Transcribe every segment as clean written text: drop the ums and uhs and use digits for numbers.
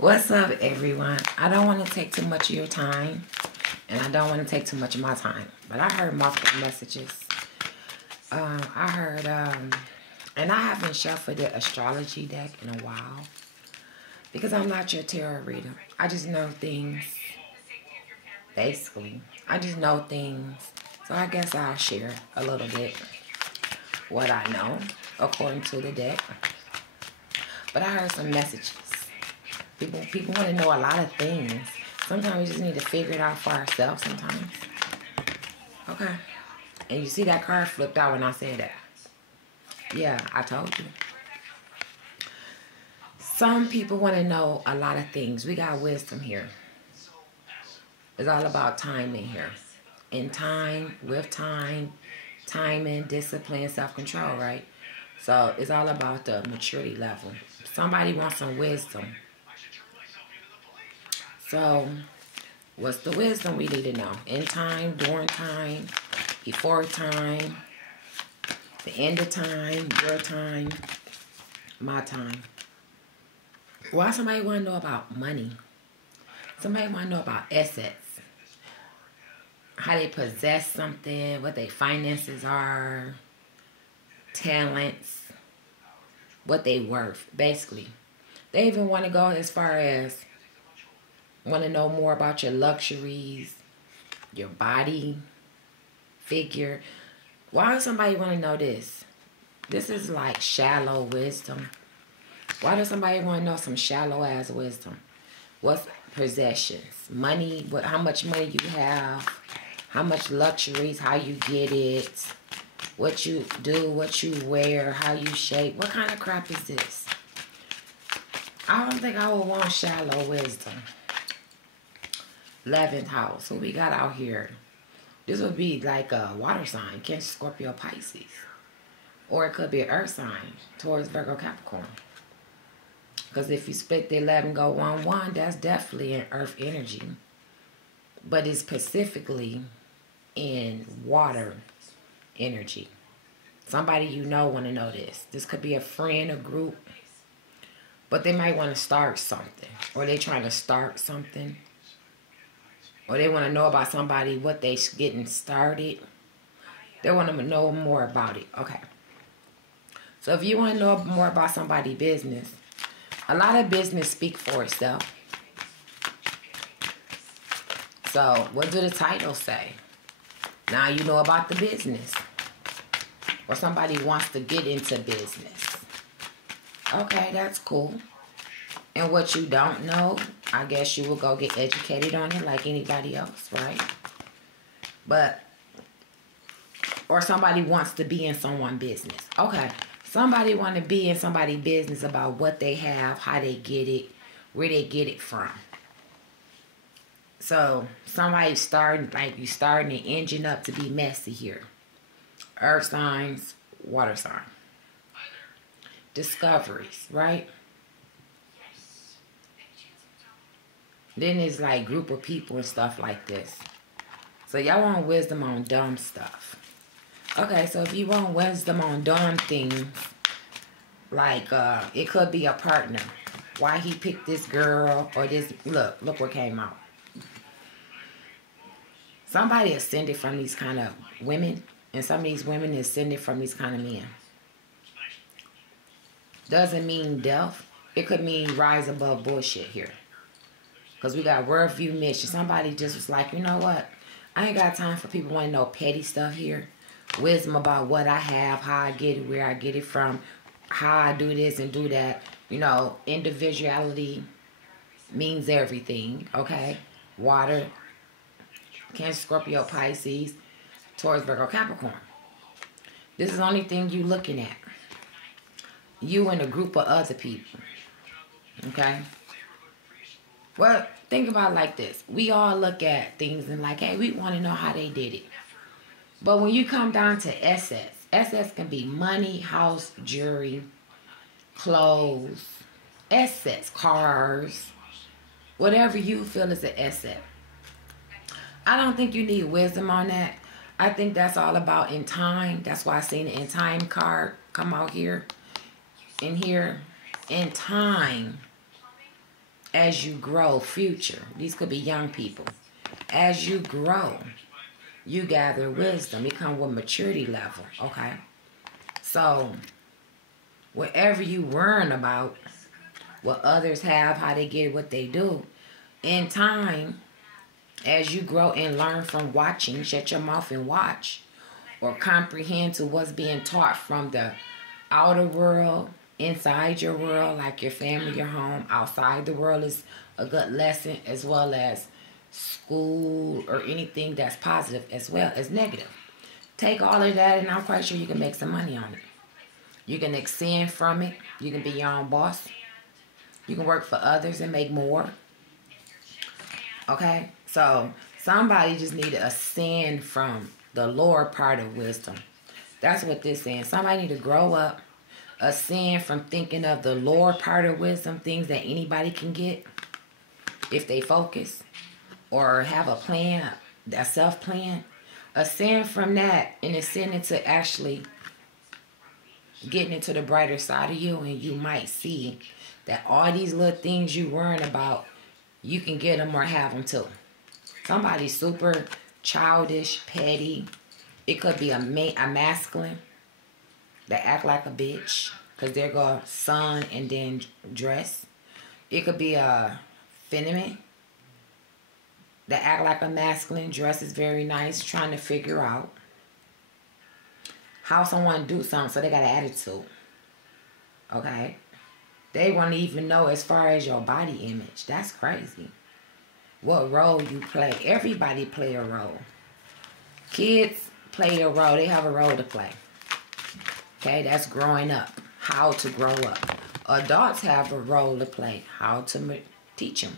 What's up, everyone? I don't want to take too much of your time, and I don't want to take too much of my time, but I heard multiple messages. I heard, and I haven't shuffled the astrology deck in a while because I'm not your tarot reader. I just know things, basically. I just know things, so I guess I'll share a little bit what I know according to the deck. But I heard some messages. People want to know a lot of things. Sometimes we just need to figure it out for ourselves sometimes. Okay. And you see that card flipped out when I said that. Yeah, I told you. Some people want to know a lot of things. We got wisdom here. It's all about timing here. In time, with time, timing, discipline, self-control, right? So it's all about the maturity level. Somebody wants some wisdom. So, what's the wisdom we need to know? In time, during time, before time, the end of time, your time, my time. Why somebody want to know about money? Somebody want to know about assets. How they possess something, what their finances are, talents, what they worth, basically. They even want to go as far as want to know more about your luxuries, your body, figure. Why does somebody want to know this? This is like shallow wisdom. Why does somebody want to know some shallow ass wisdom? What's possessions? Money, how much money you have, how much luxuries, how you get it, what you do, what you wear, how you shape. What kind of crap is this? I don't think I would want shallow wisdom. 11th house. What we got out here? This would be like a water sign, Cancer, Scorpio, Pisces. Or it could be an earth sign, Taurus, Virgo, Capricorn. Because if you split the 11, go 1-1, that's definitely an earth energy. But it's specifically in water energy. Somebody you know want to know this. This could be a friend, a group. But they might want to start something. Or they trying to start something. Or they want to know about somebody, what they getting started. They want to know more about it. Okay. So if you want to know more about somebody's business, a lot of business speak for itself. So what do the titles say? Now you know about the business. Or somebody wants to get into business. Okay, that's cool. And what you don't know, I guess you will go get educated on it like anybody else, right? But, or somebody wants to be in someone's business. Okay, somebody want to be in somebody's business about what they have, how they get it, where they get it from. So, somebody starting, like you starting an engine up to be messy here. Earth signs, water sign. Discoveries, right? Then it's like group of people and stuff like this. So y'all want wisdom on dumb stuff. Okay, so if you want wisdom on dumb things, like it could be a partner. Why he picked this girl or this, look what came out. Somebody ascended from these kind of women, and some of these women ascended from these kind of men. Doesn't mean death. It could mean rise above bullshit here. Because we got worldview mission. Somebody just was like, you know what? I ain't got time for people wanting to know petty stuff here. Wisdom about what I have, how I get it, where I get it from, how I do this and do that. You know, individuality means everything, okay? Water, Cancer, Scorpio, Pisces, Taurus, Virgo, Capricorn. This is the only thing you looking at. You and a group of other people, okay? Well, think about it like this. We all look at things and like, hey, we want to know how they did it. But when you come down to assets can be money, house, jewelry, clothes, assets, cars, whatever you feel is an asset. I don't think you need wisdom on that. I think that's all about in time. That's why I seen the in time card come out here. In here, in time. as you grow, future. These could be young people. As you grow, you gather wisdom. It comes with maturity level, okay? So, whatever you learn about what others have, how they get what they do, in time, as you grow and learn from watching, shut your mouth and watch, or comprehend to what's being taught from the outer world, inside your world, like your family, your home, outside the world is a good lesson, as well as school or anything that's positive as well as negative. Take all of that, and I'm quite sure you can make some money on it. You can extend from it. You can be your own boss. You can work for others and make more. Okay? So, somebody just need to ascend from the lower part of wisdom. That's what this is saying. Somebody need to grow up, ascend from thinking of the lower part of wisdom, things that anybody can get if they focus or have a plan, a self-plan. Ascend from that and ascend into actually getting into the brighter side of you, and you might see that all these little things you worrying about, you can get them or have them too. Somebody's super childish, petty. It could be a masculine that act like a bitch because they're going to sun and then dress. It could be a feminine that act like a masculine, dresses very nice, trying to figure out how someone do something, so they got an attitude. Okay? They want to even know as far as your body image. That's crazy. What role you play. Everybody play a role. Kids play a role. They have a role to play. Okay? That's growing up. How to grow up. Adults have a role to play. How to teach them.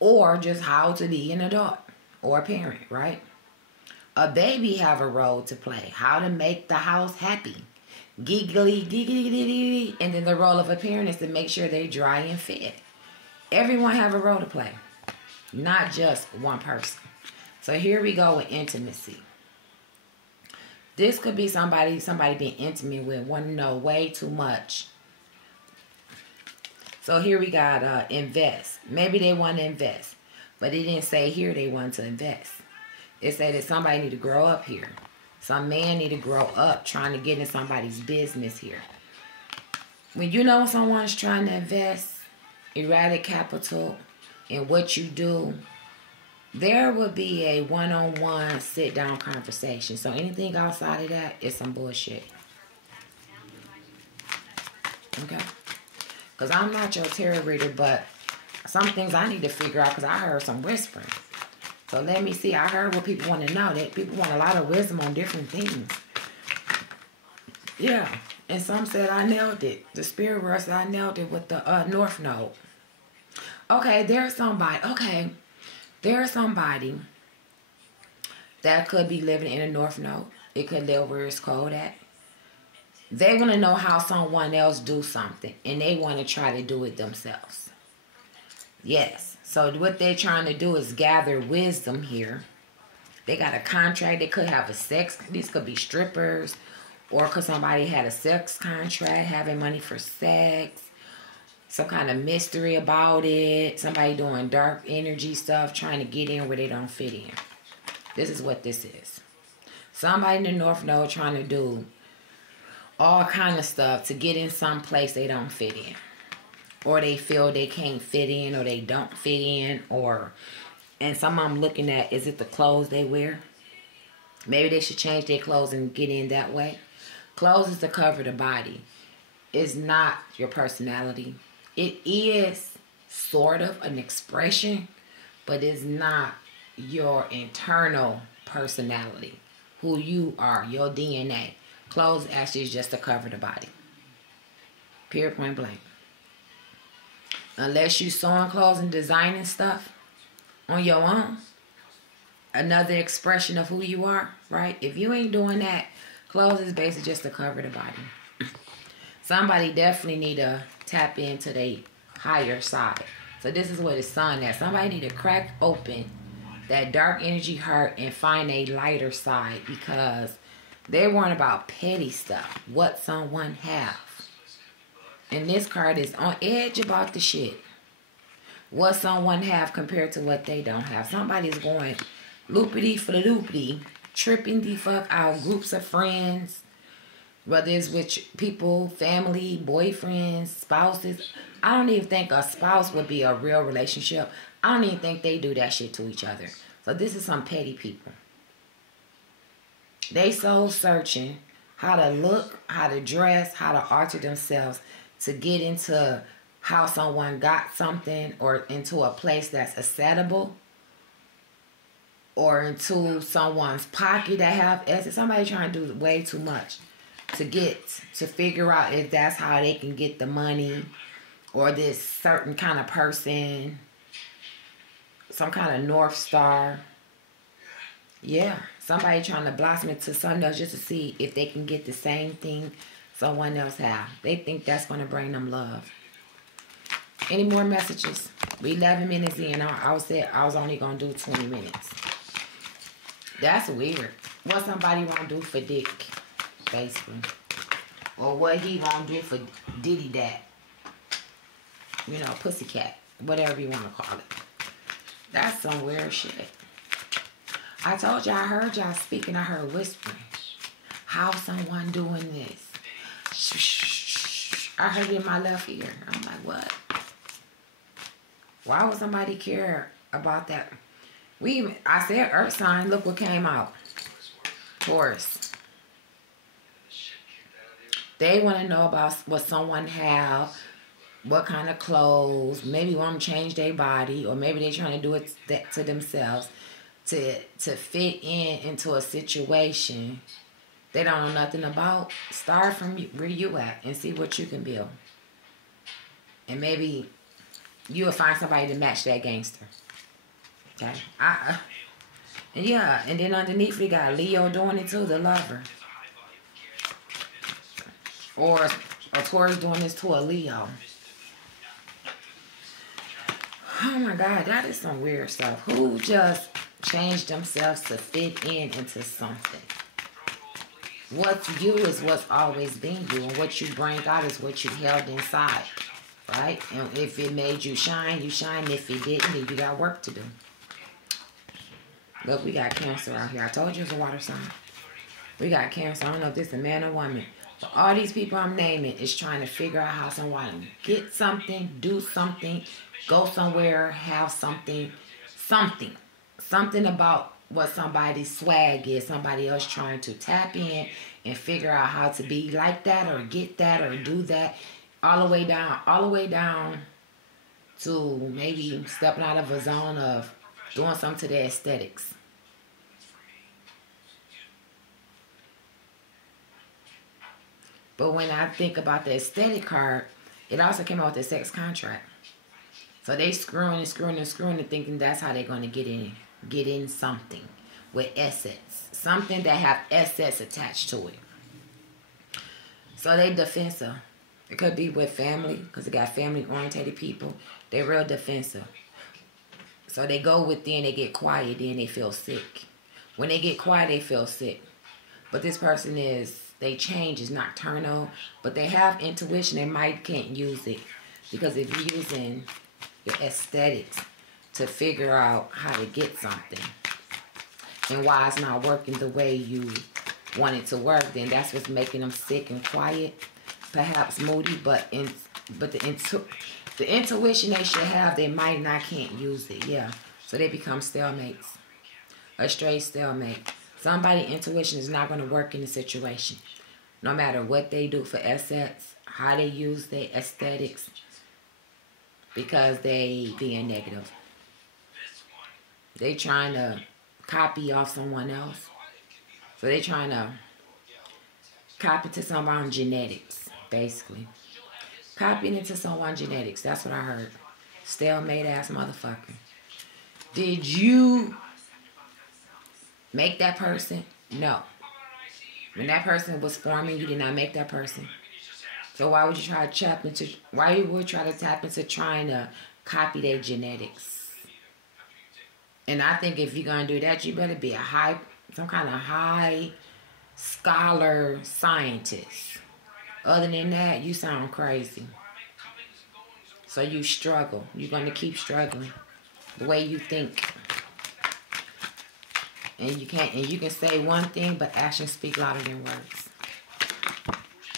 Or just how to be an adult or a parent, right? A baby have a role to play. How to make the house happy. Giggly, giggly, giggly. And then the role of a parent is to make sure they're dry and fed. Everyone have a role to play. Not just one person. So here we go with intimacy. This could be somebody being intimate with, want to know way too much. So here we got invest. Maybe they want to invest. But it didn't say here they want to invest. It said that somebody need to grow up here. Some man need to grow up trying to get in somebody's business here. When you know someone's trying to invest, erratic capital in what you do, there will be a one-on-one sit-down conversation. So anything outside of that is some bullshit. Okay? Because I'm not your tarot reader, but some things I need to figure out because I heard some whispering. So let me see. I heard what people want to know. That people want a lot of wisdom on different things. Yeah. And some said I nailed it. The spirit world said I nailed it with the North Node. Okay, there's somebody. Okay. There's somebody that could be living in a North Node. It could live where it's cold at. They want to know how someone else do something. And they want to try to do it themselves. Yes. So what they're trying to do is gather wisdom here. They got a contract. They could have a sex. These could be strippers. Or could somebody had a sex contract, having money for sex. Some kind of mystery about it. Somebody doing dark energy stuff, trying to get in where they don't fit in. This is what this is. Somebody in the North Node trying to do all kind of stuff to get in some place they don't fit in. Or they feel they can't fit in, or they don't fit in, and some I'm looking at, is it the clothes they wear? Maybe they should change their clothes and get in that way. Clothes is to cover the body. It's not your personality. It is sort of an expression, but it's not your internal personality, who you are, your DNA. Clothes actually is just to cover the body. Period, point blank. Unless you sewing clothes and designing stuff on your own. Another expression of who you are, right? If you ain't doing that, clothes is basically just to cover the body. Somebody definitely need to tap into their higher side. So this is where the sun at. Somebody need to crack open that dark energy heart and find a lighter side, because they weren't about petty stuff. What someone have. And this card is on edge about the shit. what someone have compared to what they don't have. Somebody's going loopity for the loopity, tripping the fuck out. Groups of friends, whether it's with people, family, boyfriends, spouses. I don't even think a spouse would be a real relationship. I don't even think they do that shit to each other. So this is some petty people. They soul searching how to look, how to dress, how to alter themselves to get into how someone got something or into a place that's acceptable or into someone's pocket that have assets. Somebody trying to do way too much to figure out if that's how they can get the money or this certain kind of person, some kind of North Star. Yeah, somebody trying to blossom into something else just to see if they can get the same thing someone else have. They think that's going to bring them love. Any more messages? We 11 minutes in. I said I was only going to do 20 minutes. That's weird. What somebody won't do for Dick, basically. Or what he won't do for Diddy Dat. You know, Pussycat. Whatever you want to call it. That's some weird shit. I told y'all, I heard y'all speaking. I heard whispering. How someone doing this? I heard it in my left ear. I'm like, what? Why would somebody care about that? I said earth sign. Look what came out. Taurus. They want to know about what someone have, what kind of clothes. Maybe want to change their body, or maybe they trying to do it to themselves to fit into a situation they don't know nothing about. Start from where you at and see what you can build, and maybe you'll find somebody to match that gangster. Okay, and then underneath we got Leo doing it too, the lover. Or a Taurus doing this to a Leo. Oh my God, that is some weird stuff. Who just changed themselves to fit into something? What's you is what's always been you, and what you bring out is what you held inside, right? And if it made you shine, you shine. If it didn't, then you got work to do. Look, we got Cancer out here. I told you it's a water sign. We got Cancer. I don't know if this is a man or woman. But all these people I'm naming is trying to figure out how someone get something, do something, go somewhere, have something about what somebody's swag is. Somebody else trying to tap in and figure out how to be like that or get that or do that. All the way down to maybe stepping out of a zone of doing something to their aesthetics. But when I think about the aesthetic card, it also came out with the sex contract. So they screwing and thinking that's how they're going to get in something with assets. Something that have assets attached to it. So they defensive. It could be with family, because they got family-oriented people. They're real defensive. So they go within, they get quiet, then they feel sick. When they get quiet, they feel sick. But this person they change, is nocturnal, but they have intuition. They can't use it. Because if you're using your aesthetics to figure out how to get something and why it's not working the way you want it to work, then that's what's making them sick and quiet, perhaps moody, but the intuition they should have, they can't use it. Yeah, so they become stalemates, a straight stalemate. Somebody's intuition is not going to work in the situation, no matter what they do for assets, how they use their aesthetics, because they being negative. They trying to copy off someone else. So they trying to copy to someone's genetics, basically. Copying into someone's genetics. That's what I heard. Stalemate ass motherfucker. Did you make that person? No. When that person was forming, you did not make that person. So why would you try to tap into trying to copy their genetics? And I think if you're gonna do that, you better be some kind of high scholar scientist. Other than that, you sound crazy. So you struggle. You're going to keep struggling. The way you think. And you can say one thing, but actions speak louder than words.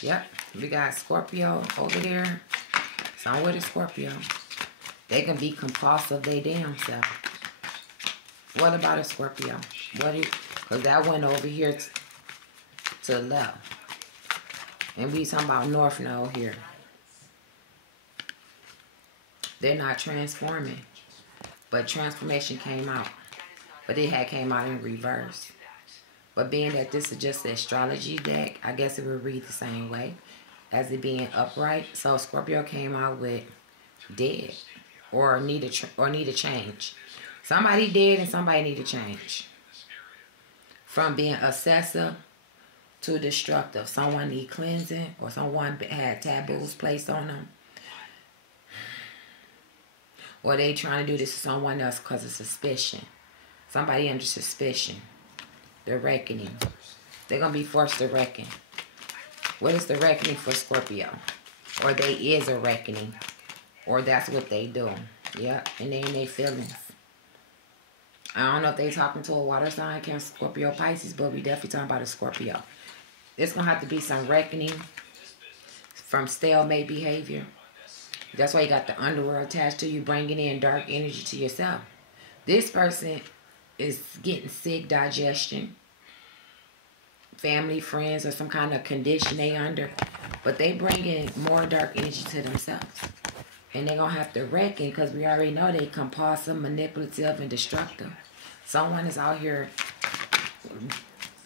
Yep. We got Scorpio over there. So with a Scorpio. They can be compulsive they damn self. What about a Scorpio? Because that went over here to the left. And we talking about North Node here. They're not transforming. But transformation came out. But it had came out in reverse. But being that this is just an astrology deck, I guess it would read the same way as it being upright. So Scorpio came out with dead or need a change. Somebody dead and somebody need a change. From being obsessive to destructive. Someone need cleansing or someone had taboos placed on them. Or they trying to do this to someone else because of suspicion. Somebody under suspicion. They're reckoning. They're going to be forced to reckon. What is the reckoning for Scorpio? Or they is a reckoning. Or that's what they do. Yep. And they in their feelings. I don't know if they talking to a water sign, Cancer, Scorpio, Pisces, but we definitely talking about a Scorpio. It's going to have to be some reckoning from stalemate behavior. That's why you got the underworld attached to you, bringing in dark energy to yourself. This person is getting sick, digestion, family, friends, or some kind of condition they under. But they bring in more dark energy to themselves. And they're going to have to reckon because we already know they compulsive, manipulative, and destructive. Someone is out here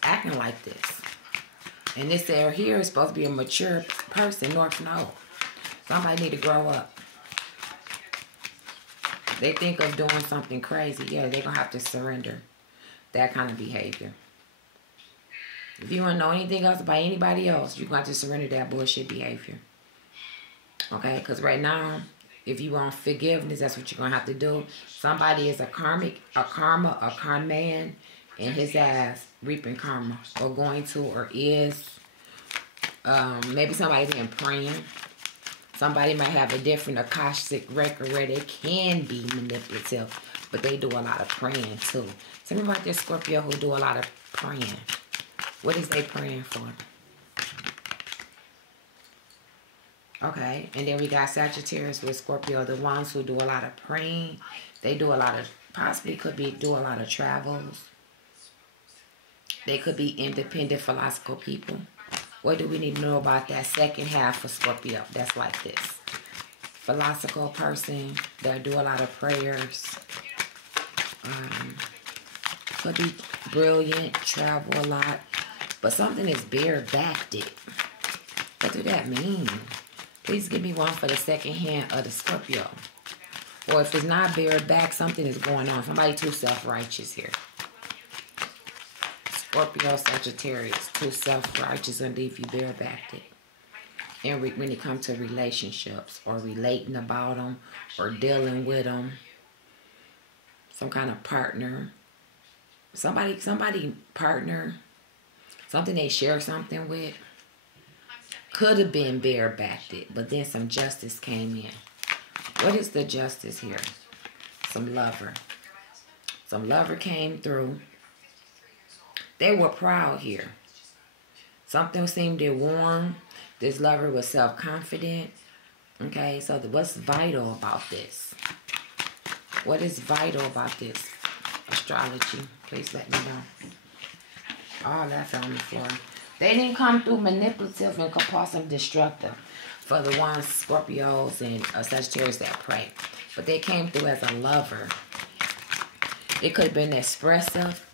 acting like this. And this area here is supposed to be a mature person, North Node. Somebody need to grow up. They think of doing something crazy. Yeah, they're going to have to surrender that kind of behavior. If you want to know anything else about anybody else, you're going to have to surrender that bullshit behavior. Okay? Because right now, if you want forgiveness, that's what you're going to have to do. Somebody is a karman, and his ass reaping karma. Or going to, or is. Maybe somebody been praying. Somebody might have a different Akashic record where they can be manipulative, but they do a lot of praying too. Tell me about this Scorpio who do a lot of praying. What is they praying for? Okay, and then we got Sagittarius with Scorpio, the ones who do a lot of praying. They do a lot of, possibly could be do a lot of travels. They could be independent, philosophical people. What do we need to know about that second half of Scorpio? That's like this. Philosophical person that do a lot of prayers. Could be brilliant, travel a lot. But something is bare-backed it. What do that mean? Please give me one for the second hand of the Scorpio. Or if it's not bare-backed, something is going on. Somebody too self-righteous here. Scorpio, Sagittarius, too self-righteous and leave you bare-backed it. And when it comes to relationships or relating about them or dealing with them, some kind of partner, somebody partner, something they share something with, could have been bare-backed it, but then some justice came in. What is the justice here? Some lover. Some lover came through. They were proud here. Something seemed warm. This lover was self-confident. Okay, so what's vital about this? What is vital about this astrology? Please let me know. Oh, that's on the floor. They didn't come through manipulative and compulsive, destructive for the ones, Scorpios and Sagittarius that pray. But they came through as a lover. It could have been expressive.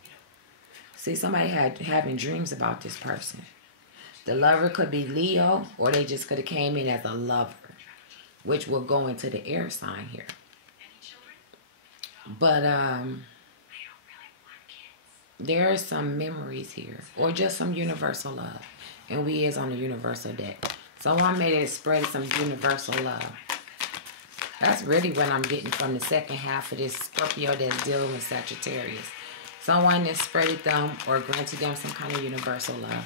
See, somebody having dreams about this person. The lover could be Leo, or they just could have came in as a lover, which will go into the air sign here. But there are some memories here, or just some universal love. And we is on the universal deck. Someone made it spread some universal love. That's really what I'm getting from the second half of this Scorpio that's dealing with Sagittarius. Someone that spreaded them or granted them some kind of universal love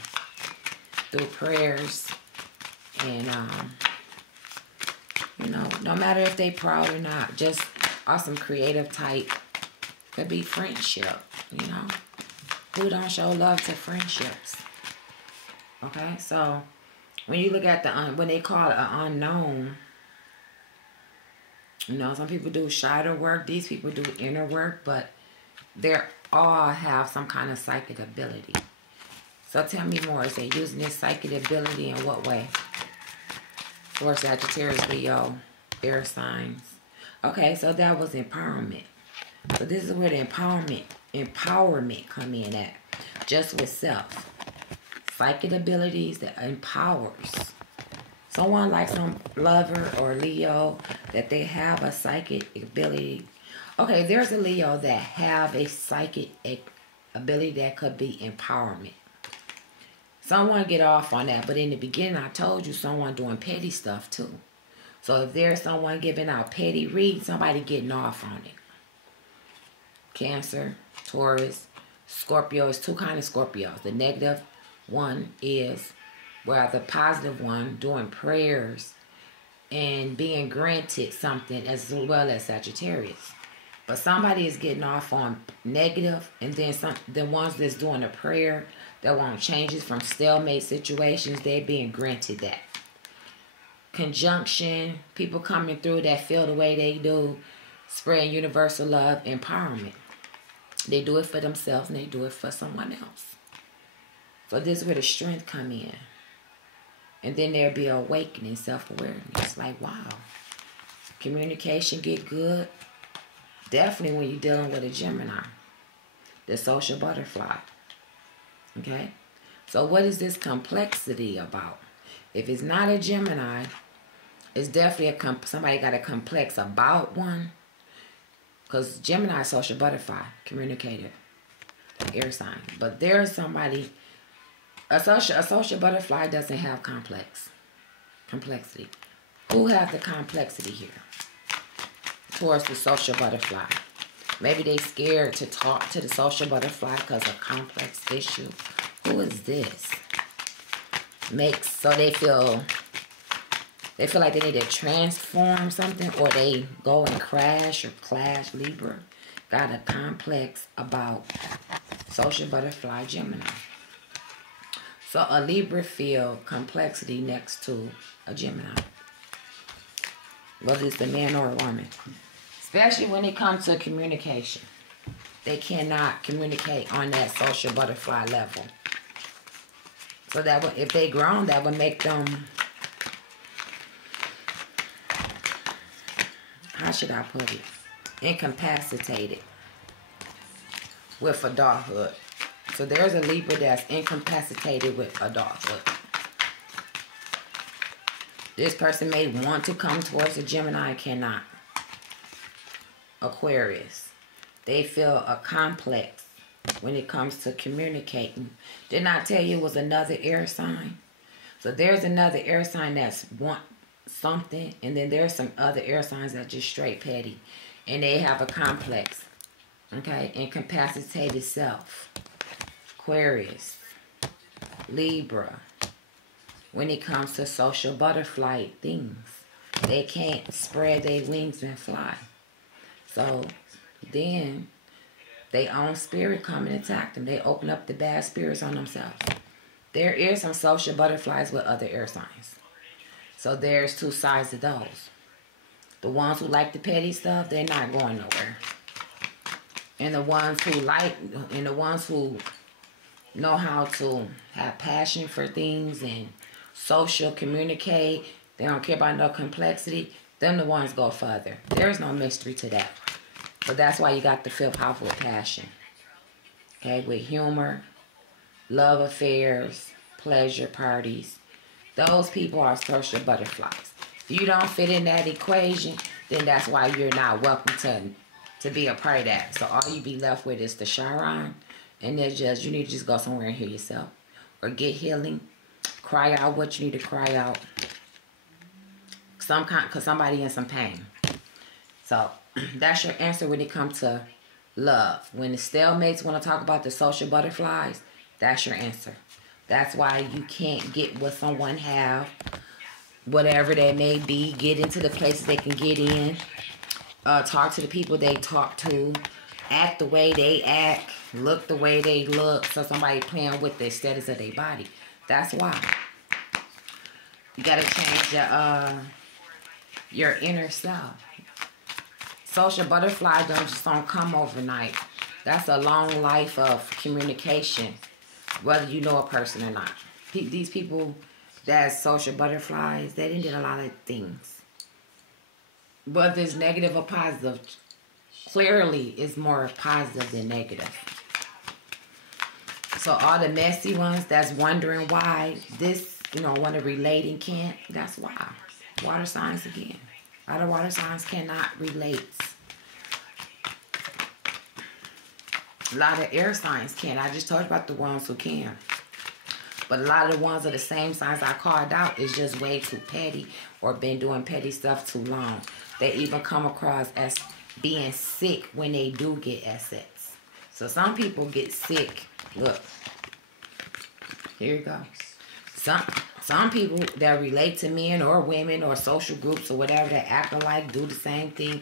through prayers and, You know, no matter if they proud or not, just awesome creative type. Could be friendship, you know. Who don't show love to friendships? Okay, so when you look at when they call it an unknown, you know, some people do shadow work, these people do inner work, but they all have some kind of psychic ability. So tell me more. Is they using this psychic ability in what way? For Sagittarius, Leo, air signs. Okay, so that was empowerment. So this is where the empowerment come in at. Just with self. Psychic abilities that empowers. Someone like some lover or Leo that they have a psychic ability. Okay, there's a Leo that have a psychic ability that could be empowerment. Someone get off on that, but in the beginning I told you someone doing petty stuff too. So if there's someone giving out petty readings, somebody getting off on it. Cancer, Taurus, Scorpio is two kinds of Scorpios. The negative one is where the positive one doing prayers and being granted something as well as Sagittarius. But somebody is getting off on negative, and then the ones that's doing a prayer that want changes from stalemate situations, they're being granted that. Conjunction, people coming through that feel the way they do, spreading universal love, empowerment. They do it for themselves and they do it for someone else. So this is where the strength come in. And then there'll be awakening, self-awareness. Like, wow. Communication get good. Definitely when you're dealing with a Gemini. The social butterfly. Okay? So what is this complexity about? If it's not a Gemini, it's definitely somebody got a complex about one. Because Gemini is social butterfly, communicator, air sign. But there's somebody, a social butterfly doesn't have complexity. Who has the complexity here? Towards the social butterfly. Maybe they scared to talk to the social butterfly because of complex issue. Who is this? So they feel like they need to transform something, or they go and crash or clash. Libra got a complex about social butterfly Gemini. So a Libra feel complexity next to a Gemini. Whether it's a man or a woman. Especially when it comes to communication. They cannot communicate on that social butterfly level. So that would, if they grown, that would make them, how should I put it? Incapacitated with adulthood. So there's a Libra that's incapacitated with adulthood. This person may want to come towards a Gemini, cannot. Aquarius. They feel a complex when it comes to communicating. Didn't I tell you it was another air sign? So there's another air sign that's want something, and then there's some other air signs that just straight petty. And they have a complex. Okay? Incapacitated self. Aquarius. Libra. When it comes to social butterfly things, they can't spread their wings and fly. So then their own spirit come and attack them. They open up the bad spirits on themselves. There is some social butterflies with other air signs. So there's two sides of those. The ones who like the petty stuff, they're not going nowhere. And the ones who know how to have passion for things and social communicate, they don't care about no complexity, them the ones go further. There's no mystery to that. So that's why you got the fifth house with passion. Okay, with humor, love affairs, pleasure parties. Those people are social butterflies. If you don't fit in that equation, then that's why you're not welcome to be a part of that. So all you be left with is the Chiron. And there's just, you need to just go somewhere and heal yourself. Or get healing. Cry out what you need to cry out. Because somebody in some pain. So that's your answer when it comes to love. When the stalemates want to talk about the social butterflies, that's your answer. That's why you can't get what someone have whatever that may be, get into the places they can get in, talk to the people they talk to, act the way they act, look the way they look, so somebody playing with the status of their body. That's why. You gotta change your inner self. Social butterfly don't come overnight. That's a long life of communication, whether you know a person or not. These people that's social butterflies, they didn't did a lot of things. Whether it's negative or positive, clearly it's more positive than negative. So all the messy ones that's wondering why this, want to relate and can't, that's why. Water signs again. A lot of water signs cannot relate. A lot of air signs can. I just told you about the ones who can. But a lot of the ones of the same signs I called out is just way too petty or been doing petty stuff too long. They even come across as being sick when they do get assets. So some people get sick. Look. Here you go. Some people that relate to men or women or social groups or whatever that act alike, do the same thing,